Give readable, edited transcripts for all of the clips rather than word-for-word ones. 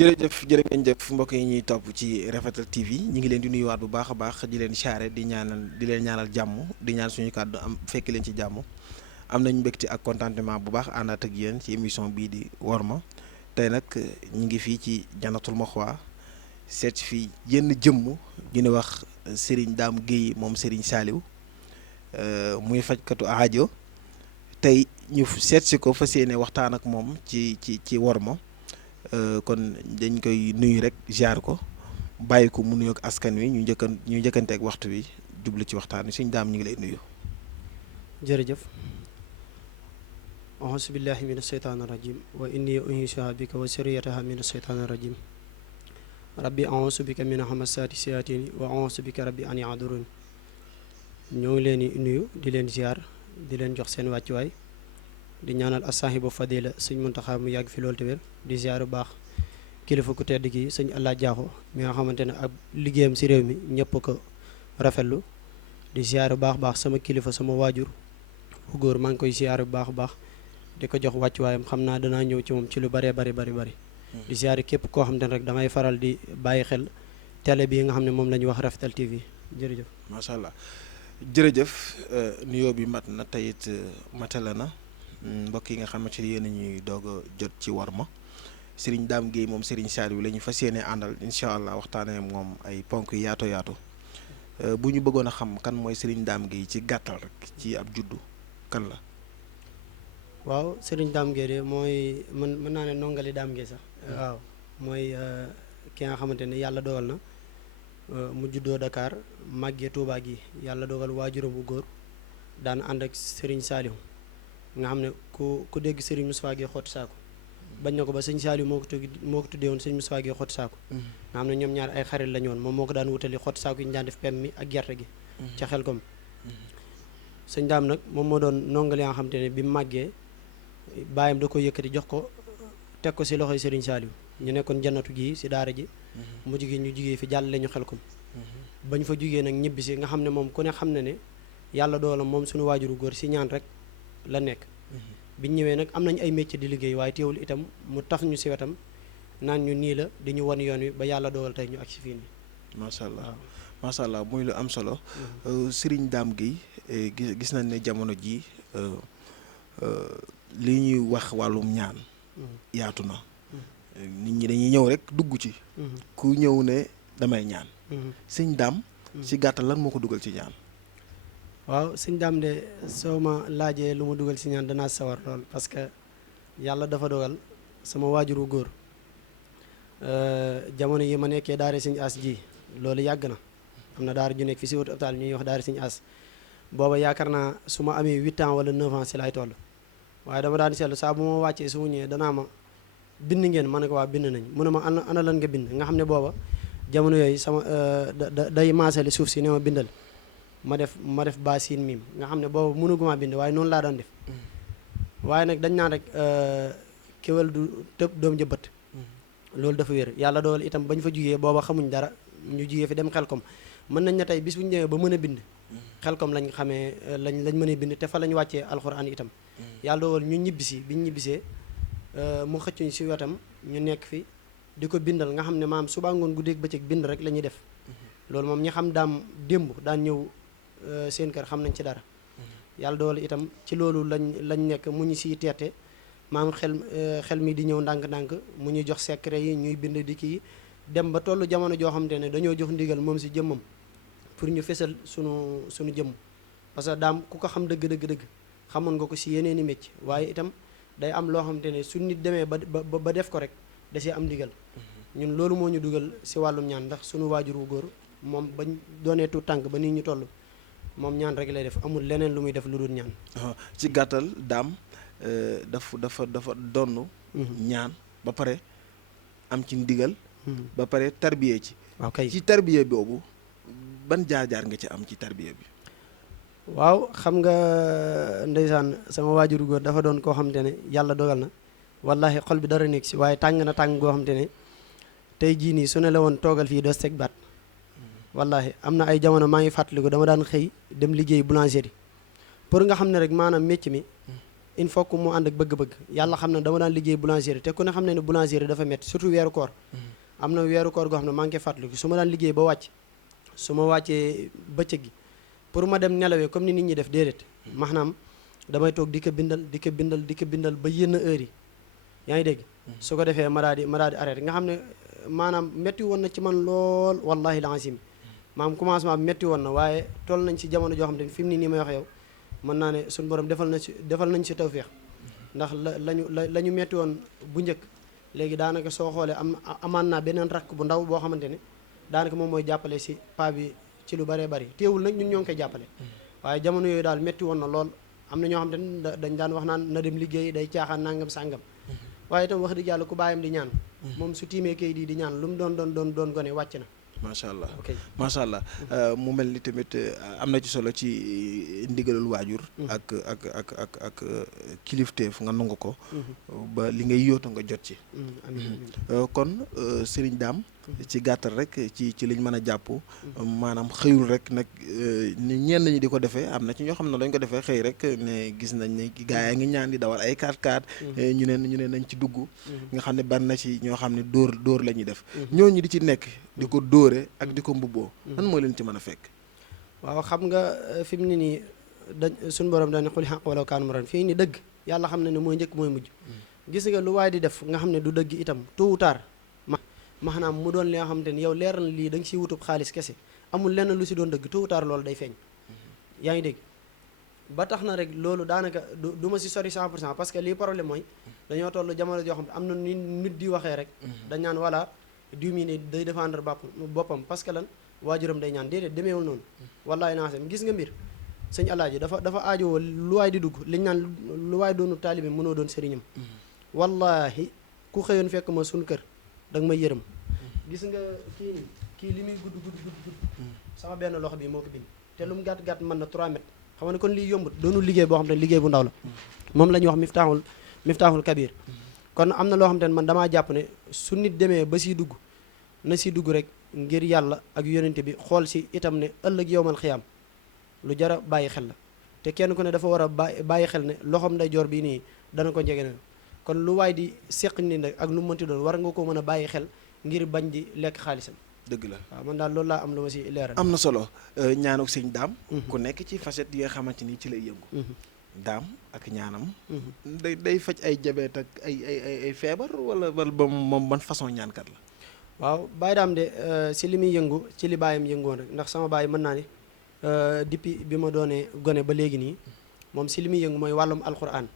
jërëjëf jërë ngeen jëf mbokk yi ñuy topp ci Rafetal TV ñi ngi leen di nuyuwaat bu baax a baax di leen siyaare di leen ñaanal jàmm di ñaan suñu kàddu am fekk leen ci jàmm am nañu mbégte ak contentement bu baax àndaat ak yéen ci émission bii di Worma tey nag ñi ngi fii ci Jannatul Maxwa seet fii yenn jëmm ñu ne wax Serigne Dame Guèye moom Serigne Saliou muy fajkatu aajo tey ñu seet si ko fas yéene waxtaan ak moom ci Worma. Kon dañ koy nuyu rek ziar ko bàyyi ko mu nuyoog askan wi ñu njëkkanteeg waxtu wi jublu ci waxtaan wi suñu daam ñu ngi lay nuyu. jërëjëf auzu billahi min asheytaani rajim wa inni u'iizuha bika wa suriyataha min asheytaani rajim rabbi auzu bika min hamasaati sayaatiin wa auzu bika rabbi an yahdurun ñoo ngi leen di nuyu di leen ziar di leen jox seen wàccuwaay di ñaanal asaahibu fadila sëñ Muntaxa mu yàgg fi loolu te wér di ziar bu baax kilifa ku tedd gi sëñ Allah Jaaxo mi nga xamante ne ak liggéeyam si réew mi ñëpp ko rafetlu di ziar bu baax sama kilifa sama waajur bu góor maa ngi koy ziar bu baax di ko jox wàccuwaayam xam naa danaa ñëw ci moom ci lu bëree bari di ziar képp koo xam ne rek damay faral di bàyyi xel télé bii nga xam ne moom la ñuy wax Rafetal TV jërëjëf. macha allah jërëjëf nuyoo bi mat na teyit matala na. Mbokk yi nga xamante ni yéen a ñuy doog a jot ci Worma Serigne Dame Guèye moom Serigne Saliou la ñu fas yéene àndal incha allah waxtaanee moom ay ponk yu yaatu bu ñu bëggoon a xam kan mooy Serigne Dame Guèye ci gàttal rek ci ab juddu kan la. waaw Serigne Dame Guèye de mooy mën naa ne nongali Dame Guèye sax. waaw mooy ki nga xamante ne yàlla dogal na mu juddoo Dakar màggee Touba gi yàlla dogal waajuram bu góor daan ànd ak Serigne Saliou. nga xam ne ku dégg Serigne Moustapha Guèye xotti saako bañ na ko ba sëñ Saliou moo ko tuddee woon sëñ Moustapha Guèye xotti saako nga xam ne ñoom ñaar ay xarit lañu woon moom moo ko daan wutali xotti saako yi ñu daan def pem mi ak gerte gi ca xel kom sëñ Daam nag moom moo doon nongali nga xam te ne bi mu màggee baayam da ko yëkkati jox ko teg ko si loxoy Serigne Saliou ñu nekkoon jannatu gi si daara ji mu jigee ñu jigee fi jàll lañu xel kom bañ fa jugee nag ñibbi si nga xam ne moom ku ne xam ne ne yàlla doolam moom suñu waajuru góor si ñaan rek la nekk biñ ñëwee nag am nañ ay métier di liggéey waaye teewul itam mu taf ñu si wetam naan ñu nii la di ñu wan yoon wi ba yàlla dogal tey ñu ak si fii nii macha allah muy lu am solo Serigne Dame Guèye gis nañ ne jamono ji li ñuy wax wàllum ñaan yaatu na nit ñi dañuy ñëw rek dugg ci ku ñëw ne damay ñaan sëñ Dame ci gàttal lan moo ko dugal ci ñaan. waaw sëñ Dame de soo ma laajee lu ma dugal si ñaan danaa sawar lool parce que yàlla dafa dogal sama waajuru góor jamono yi ma nekkee daara sëñ as ji loolu yàgg na am na daara ju nekk fi si wetu hôpital ñuy wax daara sëñ as booba yaakaar naa su ma amee 8 ans wala 9 ans si laay toll waaye dama daan seetlu saa bu ma wàccee su mu ñëwee danaa ma bind ngeen ma ne ko waa bind nañ mu ne ma ana lan nga bind nga xam ne booba jamono yooyu sama day maasale suuf si ne ma bindal ma def baasin miim nga xam ne boobu mënuguma bind waaye noonu laa doon def waaye nag dañ naan rek kéwél du tëb doom jëbbat loolu dafa wér yàlla dool itam bañ fa jugee booba xamuñ dara ñu jugee fi dem xelkom mën nañ na tey bis bu ñu demee ba mën a bind xelkom lañ xamee lañ mën a bind te fa lañ wàccee alxuraan itam yàlla dool ñu ñibbisi biñ ñibbisee mu xëccuñ si wetam ñu nekk fi di ko bindal nga xam ne maam suba ngoon guddeeg bëccëg bind rek la ñuy def loolu moom ñi xam daam démb daan ñëw seen kër xam nañ ci dara yàlla doole itam ci loolu lañ nekk mu ñu siy teete maam xel mi di ñëw ndànk-ndànk mu ñuy jox secret yi ñuy bind di kii dem ba tollu jamono joo xam te ne dañoo jox ndigal moom si jëmmam pour ñu fesal suñu jëmm parce que daam ku ko xam dëgg xamoon nga ko si yeneen i métier waaye itam day am loo xam te ne su nit demee ba def ko rek da see am ndigal ñun loolu moo ñu dugal si wàllum ñaan ndax suñu waajur wu góor moom bañ doonee tu tànk ba nii ñu toll moom ñaan rek lay def amul leneen lu muy def lu dul ñaan. ci gàttal Dame dafa donn ñaan ba pare am ci ndigal. ba pare tarbiye ci. waaw kay ci tarbiye boobu ban jaar-jaar nga ci am ci tarbiye bi. waaw xam nga ndeysaan sama waajuru góor dafa doon koo xamante ne yàlla dogal na wallahi xol bi dara nekk si waaye tàng na tàng goo xamante ne tey jii nii su ne la woon toogal fii doo teg baat. wallahi am na ay jamono maa ngi fàttaliku dama daan xëy dem liggéey boulangerie pour nga xam ne rek maanaam métier mi il faut que mu ànd ak bëgg-bëgg yàlla xam ne dama daan liggéey boulangerie te ku ne xam ne ne boulangerie dafa métti surtout weeru koor am na weeru koor goo xam ne maa ngi koy fàttaliku su ma daan liggéey ba wàcc su ma wàccee bëccëg gi pour ma dem nelawee comme ni nit ñi def déedéet maanaam damay toog di ko bindal ba yenn heures yi yaa ngi dégg su ko defee ma daal di arrêté nga xam ne maanaam métti woon na ci man lool wallahi lazim maanaam commencement bi métti woon na waaye toll nañ ci jamono joo xam ne fi mu nii may wax yow mën naa ne suñu borom defal nañ ci tawféex ndax la ñu metti woon bu njëkk léegi daanaka soo xoolee amaan naa beneen rakk bu ndaw boo xamante ne daanaka moom mooy jàppale si paa bi ci lu bëree bëri teewul nag ñun ñoo ngi koy jàppale waaye jamono yooyu daal metti woon na lool am na ñoo xam ne dañ daan wax naan na dem liggéey day caaxaan nangam sàngam waaye itam wax dëgg yàlla ku bàyyam di ñaan moom su tiimee kayit yi di ñaan lu mu doon gone wàcc na macha allah macha allah mu mel ni tamit am na ci solo ci ndigalul waajur ak kilifteef nga nangu ko ba li ngay yóotu nga jot ci kon Serigne Dame ci gàttal rek ci liñ mën a jàpp maanaam xëyul rek nag ni ñenn ñi di ko defee am na ci ñoo xam ne dañ ko defee xëy rek ne gis nañ ne gaa yaa ngi ñaan di dawal ay 4x4 ñu ne nañ ci dugg nga xam ne ban na ci ñoo xam ne dóor la ñuy def ñooñu di ci nekk di ko dóore ak di ko mbubboo lan moo leen ci mën a fekk waaw xam nga fi mu ne nii suñu borom dañ xuli xaq wala kaan muran fii ni dëgg yàlla xam ne ne mooy njëkk mooy mujj gis nga lu waaye di def nga xam ne du dëgg itam tôt ou tard maanaam mu doon li nga xamante ni yow leer na lii da nga siy wutub xaalis kese amul lenn lu si doon dëgg tôt ou tard loolu day feeñ yaa ngi dégg ba tax na rek loolu daanaka du ma si sori 100% parce que lii problème mooy dañoo toll jamono joo xam ne am na ni nit di waxee rek dañ naan voilà diw mi ne day défendre boppam parce que lan waajuram day ñaan déedéet demeewul noonu wallaahi lancem gis nga mbir sëñ alaaji dafa aajowoo lu waay di dugg liñ naan lu waay doonu taalibe mënoo doon sëriñam wallaahi ku xëyoon fekk ma suñu kër da nga may yërëm gis nga kii li muy gudd sama benn loxo bi moo ko bind te lu mu gàtt mën na 3 mètres xam nga ne kon lii yombut doonul liggéey boo xam ne liggéey bu ndaw la moom la ñuy wax miftaaxul kabir kon am na loo xam ne man damaa jàpp ne su nit demee ba siy dugg na siy dugg rek ngir yàlla ak yonente bi xool si itam ne ëllëg yowmal xiyaam lu jara bàyyi xel la te kenn ku ne dafa war a bàyyi xel ne loxoom ndeyjoor bi nii dana ko njege na kon lu waay di seq ni nag ak lu mënti doon war nga ko mën a bàyyi xel ngir bañ di lekk xaalisam dëgg la waaw man daal loolu laa am lu ma si leeral am na solo ñaanuk sëñ Dame ku nekk ci facette yi nga xamante ni ci lay yëngu Dame ak ñaanam day faj ay jabeet ak ay feebar wala ba moom ban façon ñaankat la waaw Baye Dame de si li muy yëngu ci li baayam yëngoon rek ndax sama baay mën naa ni depuis bi ma doonee gone ba léegi nii moom si li muy yëngu mooy wàllum alquran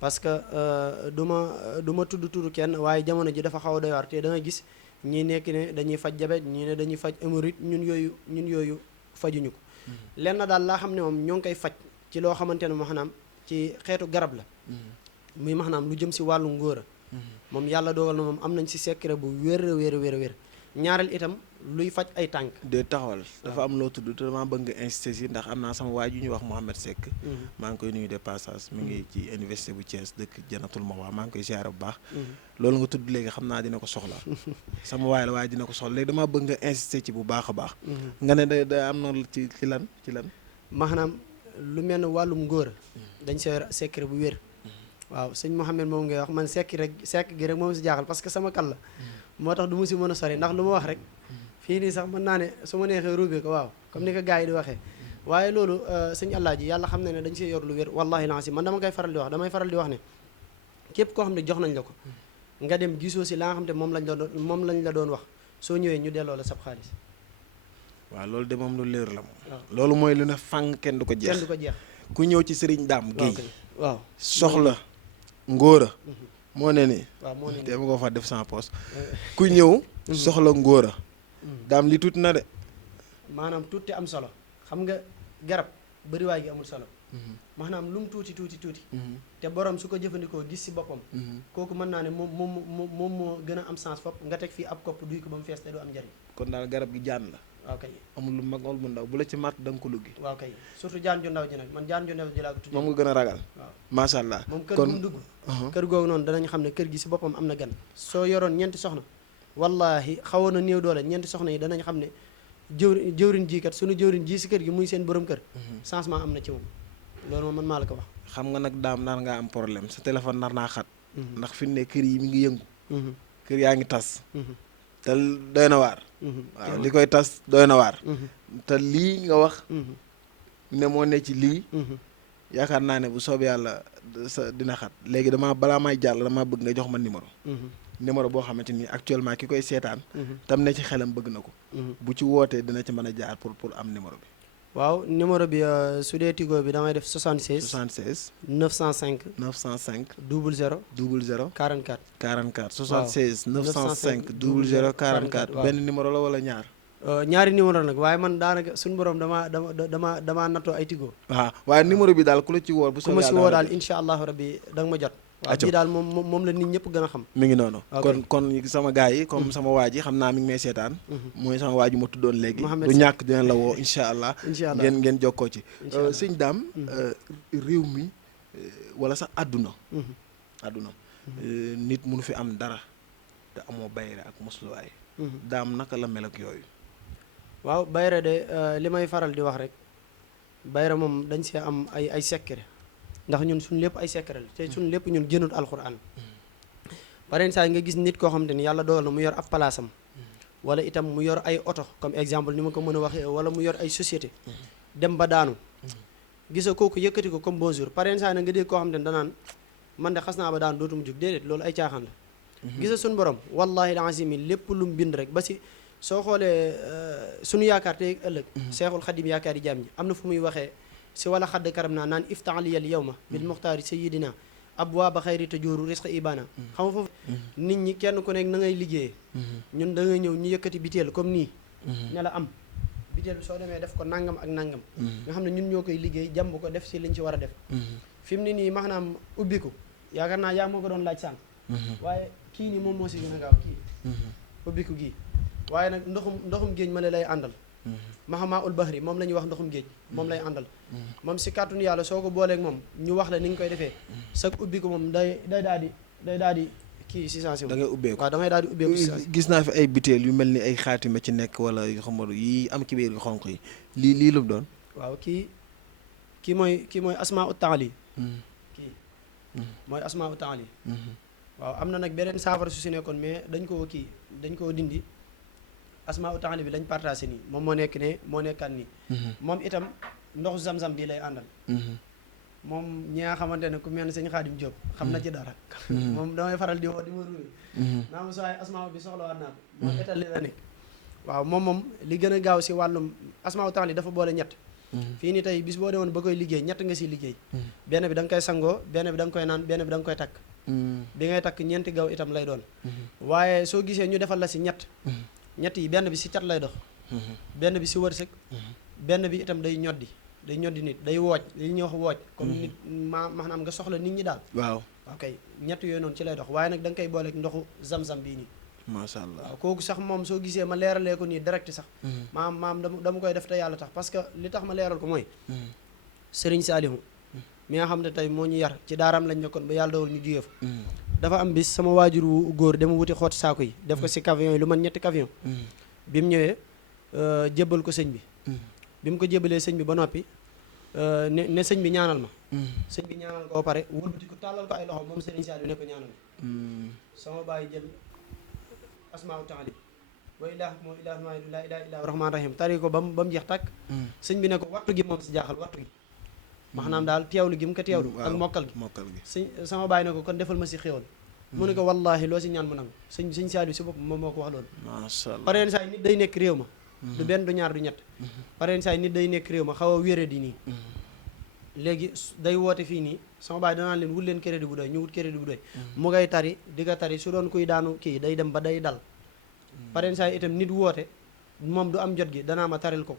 parce que du ma tudd turu kenn waaye jamono ji dafa xaw a doy waar te da nga gis ñii nekk ne dañuy faj jabet ñii ne dañuy faj hémorroïde ñun yooyu fajuñu ko lenn daal laa xam ne moom ñoo ngi koy faj ci loo xamante ne maanaam ci xeetu garab la muy maanaam lu jëm si wàllu ngóora moom yàlla dogal na moom am nañ si secret bu wér ñaareel itam luy faj ay tànk de taxawal dafa am loo tudd te dama bëgg nga insisté si ndax am naa sama waay ju ñuy wax Mouhamed Seck maa ngi koy nuyu de passage mi ngi ci université bu Thiès dëkk Janatul Mawa maa ngi koy ziare bu baax loolu nga tudd léegi xam naa dina ko soxla sama waay la waaye dina ko soxla léegi dama bëgg nga insisté ci bu baax a baax nga ne da am na ci lan maanaam lu mel ne wàllum ngóora dañ see secret bu wér waaw sëñ Mouhamed moom ngay wax man sekk gi rek moom si jaaxal parce que sama kal la moo tax du mu si mën a sori ndax lu ma wax rek fii nii sax mën naa ne su ma neexee ruubee ko waaw comme ni ko gars yi di waxee waaye loolu sëñ Alaaji yàlla xam ne ne dañ see yor lu wér wallahi lancé man dama koy faral di wax damay faral di wax ne képp koo xam ne jox nañ la ko nga dem gisoo si la nga xam ne moom lañ la doon wax soo ñëwee ñu delloo la sab xaalis waaw loolu de moom lu leer la moom loolu mooy lu ne fang kenn du ko jeex ku ñëw ci Serigne Dame Gueye waaw soxla ngóora moo ne ni te ma ko fa def sans poste ku ñëw soxla ngóora Dame li tuuti na de maanaam tuuti am solo xam nga garab bëriwaay gi amul solo maanaam lu mu tuuti te borom su ko jëfandikoo gis si boppam kooku mën naa ne moom moo gën a am sens fop nga teg fii ab kopp duy ko ba mu fees te du am njariñ kon daal garab gi jaan la waaw kay amul lu mag amul bu ndaw bu la ci màtt da nga ko luggi waaw kay surtout jaan ju ndaw ji nag man jaan ju ndaw ji laa ko tudd moom nga gën a ragal waaw macha allah moom kër gu mu dugg kër googu noonu danañ xam ne kër gi si boppam am na gan soo yoroon ñeenti soxna wallahi xawoon na néew doole ñeenti soxna yi danañ xam ne jëwriñ ji kat suñu jëwriñ ji si kër gi muy seen borom kër changement am na ci moom loolu moom man maa la ko wax. xam nga nag daam nar ngaa am problème sa téléphone nar naa xat. Mhm. ndax fi mu ne kër yi mi ngi yëngu. Mhm. kër yaa ngi tas. Mhm. te doy na waar. Mhm. waaw li koy tas doy na waar. Mhm. te lii nga wax Mhm. ne moo ne ci lii. Mhm. yaakaar naa ne bu soobee yàlla sa dina xat léegi balaa may jàll damaa bëgg nga jox ma numéro. Mhm. numéro boo xamante ni actuellement ki koy seetaan. Mhm. tam ne ci xelam bëgg na ko. Mhm. bu ci wootee dina ci mën a jaar pour am numéro bi. waaw numéro bi su dee Tigo bi damay def 76 76 905 905 00 00 44. 44 76 905 00 44 waaw. benn numéro la wala ñaar. ñaari numéro nag waaye man daanaka suñu borom damaa nattoo ay Tigo. waaw waaye numéro bi daal ku la ci woo bu ku ma soobee si yàlla woo daal incha allahu rabbi da nga ma jot. waaw Aco. bii daal moom la nit ñëpp gën a xam. mi ngi noonu. Ok. kon sama gars yi comme sama waa ji xam naa mi ngi may seetaan. mooy sama waa ji ma tuddoon léegi. Mohamed du Seck. ñàkk dina la woo incha allah. incha allah ngeen jokkoo ci. incha allah sëñ Dame. réew mi wala sax àdduna. Mhm. àdduna nit mënu fi am dara te amoo bayre ak musluwaay. Mhm. daam naka la mel ak yooyu. waaw bayra de li may faral di wax rek bayra moom dañ see am ay secret ndax ñun suñ lépp ay secret la te suñ lépp ñun jënut alxuraan pareen saa yi nga gis nit koo xamante ni yàlla dogal na mu yor ab palaasam wala itam mu yor ay oto comme exemple ni ma ko mën a waxee wala mu yor ay société dem ba daanu gisa kooku yëkkati ko comme bonjour pareen saa yi nag nga dégg koo xamante ni danaan man de xas naa ba daan dootuma jóg déedéet loolu ay caaxaan la gisa suñ borom wallahi lazim lépp lu mu bind rek ba si soo xoolee suñu yaakaar tey ëllëg seexul xadim yaakaar yi jaam ñi am na fu muy waxee si wala xadd karam naa naan iftaxaliyal yawma bil muxtaari sayidina abwaaba xayri te jooru risqa ibana xam nga foofu nit ñi kenn ku nekk na ngay liggéeyee ñun da ngay ñëw ñu yëkkati biteel comme nii ne la am biteel bi soo demee def ko nangam ak nangam nga xam ne ñun ñoo koy liggéey jàmb ko def si liñ ci war a def fi mu ne nii maanaam ubbiku yaakaar naa yaa moo ko doon laaj sànq waaye kii nii moom moo si gën a gaaw kii ubbiku gii waaye nag ndoxum géej ma la lay àndal mahamaa ul bahri moom la ñuy wax ndoxum géej moom lay àndal moom si kàttanu yàlla soo ko booleeg moom ñu wax la ni nga koy defee sag ubbi ko moom day daal di kii si sensé da ngay ubbeeku waaw da ngay daal di ubbeeku si sensé gis naa fi ay biteel yu mel ni ay xaatima ci nekk wala yu xamadu yi am ci biir yu xonq yi lii lu mu doon. waaw kii mooy asmaa ut taali kii mooy asmaa ut taali waaw am na nag beneen saafara su si nekkoon mais dañ koo dindi asmaa u taali bi lañ partagé nii moom moo nekk ne moo nekkaat nii moom itam ndoxu zam-zam bii lay àndal moom ñi nga xamante ne ku mel ne sëñ Xaadim Diop xam na ci dara moom damay faral di woo di ma ruuy naa ma sooy asmaa bi soxla waat naa ko moom état li la nekk waaw moom li gën a gaaw si wàllum asmaa u taali dafa boole ñett fii ni tey bis boo demoon ba koy liggéey ñett nga si liggéey benn bi da nga koy sangoo benn bi da nga koy naan benn bi da nga koy takk bi ngay takk ñeenti gaw itam lay doon waaye soo gisee ñu defal la si ñett yi benn bi si cat lay dox benn bi si wërsëg benn bi itam day ñoddi nit day wooj li ñuy wax wooj comme nit maanaam nga soxla nit ñi daal waaw ok ñett yooyu noonu ci lay dox waaye nag da nga koy booleeg ndoxu zam-zam bii nii macha allah waaw kooku sax moom soo gisee ma leeralee ko nii direct sax maam dama koy def te yàlla tax parce que li tax ma leeral ko mooy Sëriñ Saalihu mi nga xam ne tey moo ñu yar ci daaraam lañ nekkoon ba yàlla dawal ñu jugee fa dafa am bis sama waajur wu góor dama wuti xooti saako yi def ko si camion yi lu man ñetti camion bi mu ñëwee jébbal ko sëñ bi bi mu ko jébbalee sëñ bi ba noppi ne sëñ bi ñaanal ma sëñ bi ñaanal ko ba pare wëlbati ko tàllal ko ay loxo moom Sëriñ Saalihu ne ko ñaanal sama bàyyi jël asmaa u taali wa ilaah moo ilaah maa laa ilaaha illaa rahmaan rahim tari ko ba mu jeex tàkk sëñ bi ne ko wattu gi moom si jaaxal wattu gi maanaam daal teewlu gi mu ko teewlu ak mokkal gi sëñ sama bàyyi ne ko kon defal ma si xéwal mu ne ko wallaahi loo si ñaan mu nangu sëñ Saalihu si bopp moom moo ko wax loolu macha allah pareen saa yi nit day nekk réew ma du benn du ñaar du ñett pareen saa yi nit day nekk réew ma xaw a wéré di nii léegi day woote fii nii sama baay danaa leen wut leen crédit bu doy ñu wut crédit bu doy mu ngay tari di nga tari su doon kuy daanu kii day dem ba day dal pareen saa yi itam nit woote moom du am jot gi danaa ma taril ko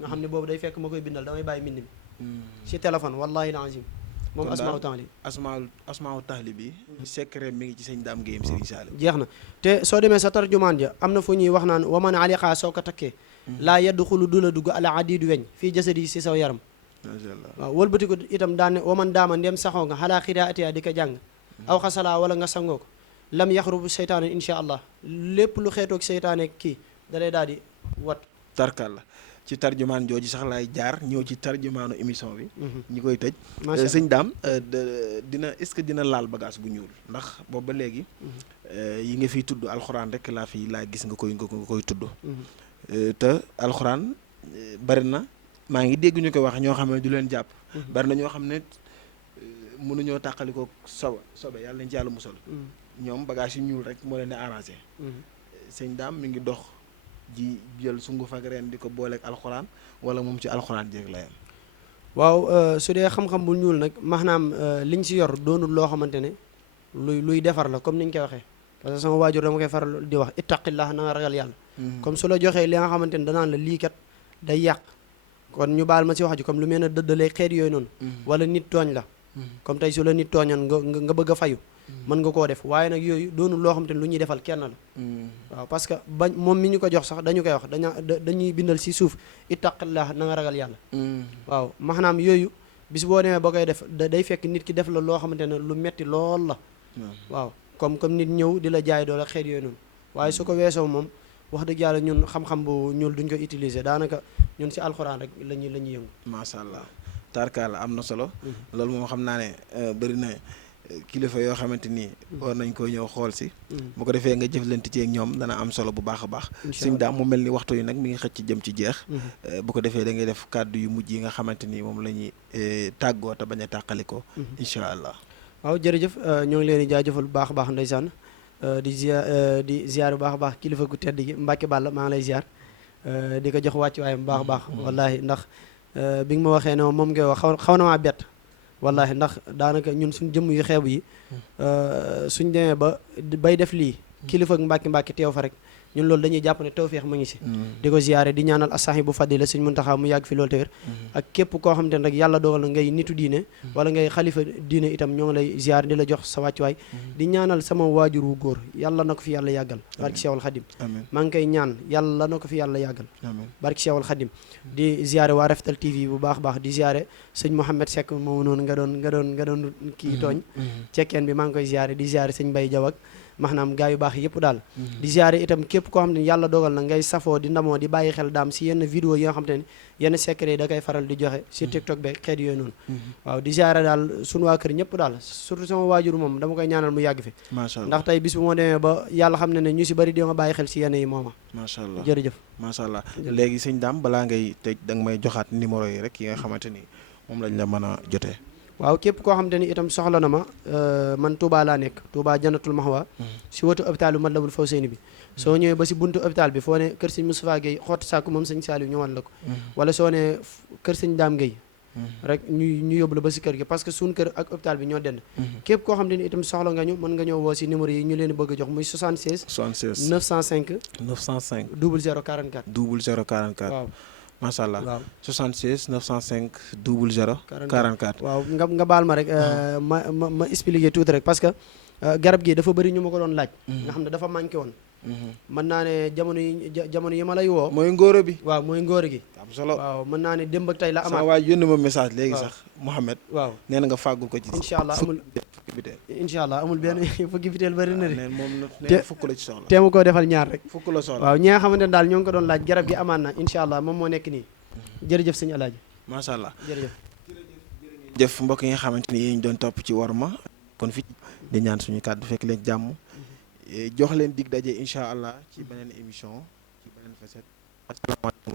nga xam ne boobu day fekk ma koy bindal damay bàyyi mbind mi ci téléphone wallahi lazim moom asmaaw taxli asmaaw taxli bi secret mi ngi ci sëñ Dame Gueye Serigne Saliou jeex na te soo demee sa tarjumaan ja am na fu ñuy wax naan waman aliqaa soo ko takkee laa yedd xulu du la dugg ala adidu weñ fii jasadi si saw yaram waaw wëlbati ko itam daane waman daama ndem saxoo nga xalaa xiraatiya di ko jàng aw xasalaa wala nga sangoo ko lam yaxrubu seytaane insha allah lépp lu xeetoog seytaane kii da lay daal di wat tarkal la ci tarjumaan jooju sax laay jaar ñëw ci tarjumaanu émission bi. ñi koy tëj. macha allah sëñ Dame dina est-ce que dina laal bagage bu ñuul ndax boobu ba léegi. yi nga fiy tudd alxuraan rek laa gis nga koy tudd. te alxuraan bari na maa ngi dégg ñu ko wax ñoo xam ne du leen jàpp. bari na ñoo xam ne mënuñoo tàqalikoo sobe yàlla nañ ci yàlla musal. ñoom bagage yu ñuul rek moo leen di arrangé. sëñ Dame mi ngi dox ji jël sunguf ak reen di ko booleeg alxuraan wala moom ci alxuraan jéeg la yam. waaw su dee xam-xam bu ñuul nag maanaam liñ si yor doonul loo xamante ne luy defar la comme niñ koy waxee parce que sama waajur dama koy faral di wax ittaqillah na nga ragal yàlla. comme su la joxee li nga xamante ne danaan la lii kat day yàq kon ñu baal ma si wax ji comme lu mel ne dëddalee xeet yooyu noonu. wala nit tooñ la. comme tey su la nit tooñan nga bëgg a fayu. mën nga koo def waaye nag yooyu doonul loo xam te ne lu ñuy defal kenn la. waaw parce que bañ moom mi ñu ko jox sax dañu koy wax dañuy bindal si suuf ittaqillah na nga ragal yàlla. waaw maanaam yooyu bis boo demee ba koy def day fekk nit ki def la loo xamante ne lu metti lool la. waaw comme nit ñëw di la jaay doole xeet yooyu noonu waaye su ko weesoo moom wax dëgg yàlla ñun xam-xam bu ñuul duñ ko utiliser daanaka ñun si alxuraan rek la ñuy yëngu. macha allah tarkaala am na solo. loolu moom xam naa ne bëri na. kilifa yoo xamante ni war nañ ko ñëw xool si bu ko defee nga jëflante ci ak ñoom dana am solo bu baax a baax sëñ Dame mu mel ni waxtu yi nag mi ngi xëcc jëm ci jeex bu ko defee da ngay def kàddu yu mujj yi nga xamante ni moom la ñuy tàggoo te bañ a tàqali ko incha allah. waaw jërëjëf ñoo ngi leen di jaajëfal bu baax a baax ndeysaan di ziar bu baax a baax kilifa gu tedd gi Mbacke Balla maa ngi lay ziar di ko jox wàcc waaye bu baax a baax wallahi ndax bi nga ma waxee ne moom ngay wax xaw na maa bett wallahi ndax daanaka ñun suñ jëmm yu xeebu yi suñ demee ba bay def lii kilifa ak mbàkki teew fa rek ñun loolu dañuy jàpp ne tawfeex ma ngi si di ko ziyaare di ñaanal asahi bu fadila sëñ Muntaxa mu yàgg fi loolu téwér ak képp koo xam te ne rek yàlla dogal na ngay nitu diine wala ngay xalifa diine itam ñoo ngi lay ziyaare di la jox sa wàccuwaay di ñaanal sama waajur wu góor yàlla na ko fi yàlla yàggal barki Seexul Xadim maa ngi koy ñaan yàlla na ko fi yàlla yàggal barki Seexul Xadim di ziyaare waa Rafetal TV bu baax baax di ziyaare sëñ Mouhamed Seck moomu noonu nga doon kii tooñ cekkeen bi maa ngi koy ziyaare di ziyaare sëñ Mbaye Jaw ak maanaam gaa yu baax yëpp daal di ziare itam képp koo xam ne yàlla dogal na ngay safoo di ndamoo di bàyyi xel daam si yenn vidéo yi nga xam te ne yenn secret yi da koy faral di joxe si TikTok be xeet yooyu noonu waaw di ziare daal sunu waa kër ñëpp daal surtout sama waajur moom dama koy ñaanal mu yàgg fi macha allah ndax tey bis bu moo demee ba yàlla xam ne ne ñu si bëri di nga bàyyi xel si yenn yi mooma macha allah jërëjëf macha allah léegi sëñ Dame balaa ngay tëj da nga may joxaat numéro yi rek yi nga xamante ni moom lañ la mën a jotee waaw képp koo xamante ni itam soxla na ma man Touba laa nekk Touba Jannatul Mahwa si wetu hôpitalu Matlaboul Fawzeyni bi soo ñëwee ba si buntu hôpital bi foo ne kër sëñ Moustapha Gueye xotti sàkku moom sëñ Saliou ñëwal la ko wala soo ne kër sëñ Dame Gueye rek ñu yóbbu la ba si kër gi parce que suñu kër ak hôpital bi ñoo dend képp koo xamante ni itam soxla nga ñu mën nga ñëw woo si numéro yi ñu leen bëgg a jox muy 76 905 00 44 0044 waaw macha allah waaw 76 905 00 44 waaw nga baal ma rek ma expliquer tuuti rek parce que garab gi dafa bëri ñu ma ko doon laaj nga xam ne dafa manqué woon mën naa ne jamono yi ma lay woo mooy ngóoro bi waaw mooy ngóoro gi am solo waaw mën naa ne démb ak tey la amaat sa waay yónni ma message léegi sax Mouhamed waaw nee na nga fàggul ko ci incha allah amul fukki biteel incha allah amul benn fukki biteel bëri na de moom nee fukk la ci soxla teema koo defal ñaar rek fukk la soxla waaw ñi nga xamante ne daal ñoo ngi ko doon laaj garab gi amaat na incha allah moom moo nekk nii jërëjëf sëñ Alaaji macha allah jërëjëf mbokk yi nga xamante ni yéen doon topp ci Warma kon fi di ñaan suñu kàddu fekk leen jàmm jox leen dig daje incha allah ci beneen émission ci beneen facette asalaamaaleykum